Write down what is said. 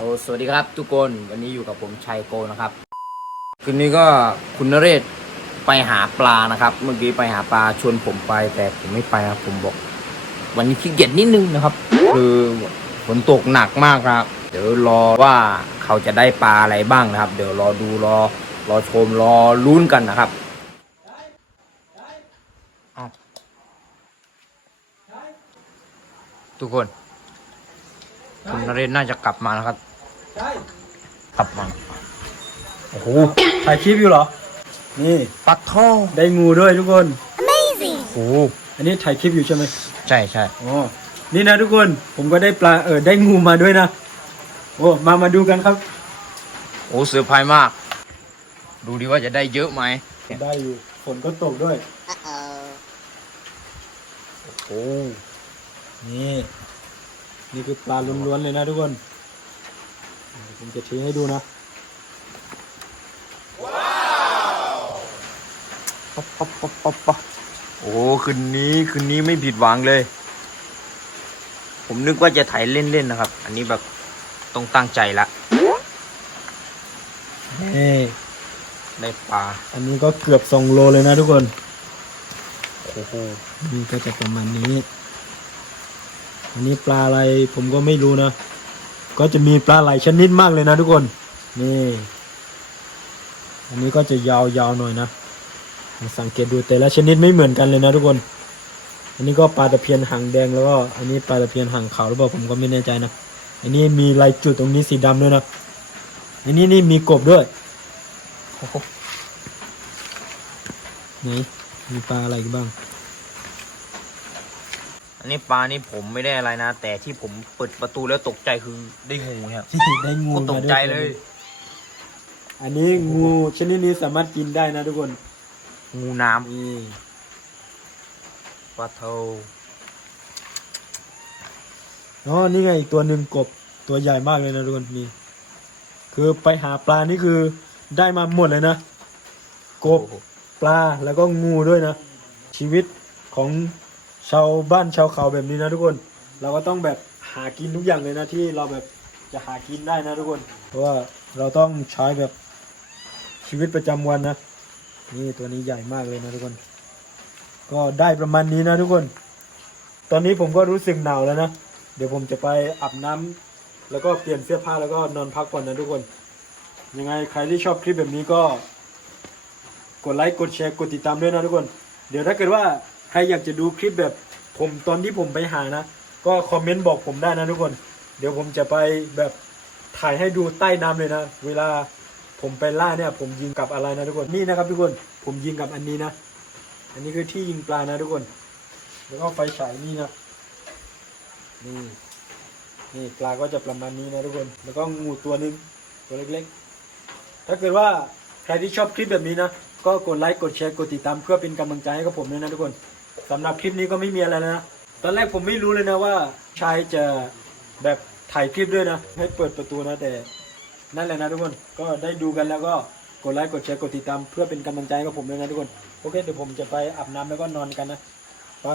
โอ้สวัสดีครับทุกคนวันนี้อยู่กับผมชัยโกนะครับคืนนี้ก็คุณนเรศไปหาปลานะครับ เมื่อกี้ไปหาปลาชวนผมไป แต่ผมไม่ไปนะผมบอก วันนี้ขี้เกียจนิดนึงนะครับ คือฝนตกหนักมากครับ เดี๋ยวรอว่าเขาจะได้ปลาอะไรบ้างนะครับ เดี๋ยวรอดูรอรอชมรอลุ้นกันนะครับทุกคน คุณนเรศน่าจะกลับมานะครับ ใช่กลับมาโอ้โหถ่ายคลิปอยู่เหรอ นี่ปัดท่อได้งูด้วยทุกคนโอ้โหอันนี้ถ่ายคลิปอยู่ใช่ไหมใช่ใช่อ๋อนี่นะทุกคนผมก็ได้ปลาเออได้งูมาด้วยนะโอ้มามาดูกันครับ โอ้เซอร์ไพรส์มาก ดูดิว่าจะได้เยอะไหมได้อยู่ฝนก็ตกด้วยโอ้นี่ นี่คือปลาล้วนๆเลยนะทุกคน ผมจะชี้ให้ดูนะป๊อปป๊อปป๊อปป๊อปป๊อปโอ้คืนนี้คืนนี้ไม่ผิดหวังเลย ผมนึกว่าจะถ่ายเล่นๆนะครับ อันนี้แบบต้องตั้งใจละนี่ได้ปลาอันนี้ก็เกือบสองโลเลยนะทุกคนโอ้โหนี่ก็จะประมาณนี้ อันนี้ปลาอะไรผมก็ไม่รู้นะ ก็จะมีปลาไหลชนิดมากเลยนะทุกคน นี่ อันนี้ก็จะยาวๆหน่อยนะ สังเกตดูแต่ละชนิดไม่เหมือนกันเลยนะทุกคน อันนี้ก็ปลาตะเพียนหางแดงแล้วก็อันนี้ปลาตะเพียนหางขาวหรือเปล่าผมก็ไม่แน่ใจนะ อันนี้มีลายจุดตรงนี้สีดำด้วยนะ อันนี้นี่มีกบด้วยโอ้โหไหนมีปลาอะไรบ้าง อันนี้ปลานี่ผมไม่ได้อะไรนะ แต่ที่ผมเปิดประตูแล้วตกใจคือได้งูเนี่ยได้งูก็ตกมาด้วยใจเลย อันนี้งูชนิดนี้สามารถกินได้นะทุกคน งูน้นี่ำปลาเทาอ๋อนี่ไงอีกตัวหนึ่งกบตัวใหญ่มากเลยนะทุกคนนี่คือไปหาปลานี่คือได้มาหมดเลยนะ กบโอ้โหปลาแล้วก็งูด้วยนะ ชีวิตของ ชาวบ้านชาวเขาแบบนี้นะทุกคน เราก็ต้องแบบหากินทุกอย่างเลยนะที่เราแบบจะหากินได้นะทุกคน เพราะว่าเราต้องใช้แบบชีวิตประจำวันนะ นี่ตัวนี้ใหญ่มากเลยนะทุกคน ก็ได้ประมาณนี้นะทุกคน ตอนนี้ผมก็รู้สึกหนาวแล้วนะ เดี๋ยวผมจะไปอาบน้ำแล้วก็เปลี่ยนเสื้อผ้าแล้วก็นอนพักก่อนนะทุกคน ยังไงใครที่ชอบคลิปแบบนี้ก็ กดไลค์กดแชร์กดติดตามด้วยนะทุกคน เดี๋ยวถ้าเกิดว่า ใครอยากจะดูคลิปแบบผมตอนที่ผมไปหานะ ก็คอมเมนต์บอกผมได้นะทุกคน เดี๋ยวผมจะไปแบบถ่ายให้ดูใต้น้ำเลยนะ เวลาผมไปล่าเนี่ย ผมยิงกับอะไรนะทุกคนนี่นะครับทุกคนผมยิงกับอันนี้นะ อันนี้คือที่ยิงปลานะทุกคน แล้วก็ไฟฉายนี่นะนี่นี่ปลาก็จะประมาณนี้นะทุกคน แล้วก็งูตัวนึงตัวเล็กๆ ถ้าเกิดว่าใครที่ชอบคลิปแบบนี้นะ ก็กดไลค์กดแชร์กดติดตามเพื่อเป็นกำลังใจให้กับผมด้วยนะทุกคน สำหรับคลิปนี้ก็ไม่มีอะไรแล้วนะ ตอนแรกผมไม่รู้เลยนะว่าชายจะแบบถ่ายคลิปด้วยนะ ให้เปิดประตูนะแต่นั่นแหละนะทุกคนก็ได้ดูกันแล้วก็กดไลค์กดแชร์กดติดตามเพื่อเป็นกำลังใจกับผมด้วยนะทุกคนโอเคเดี๋ยวผมจะไปอาบน้ำแล้วก็นอนกันนะไป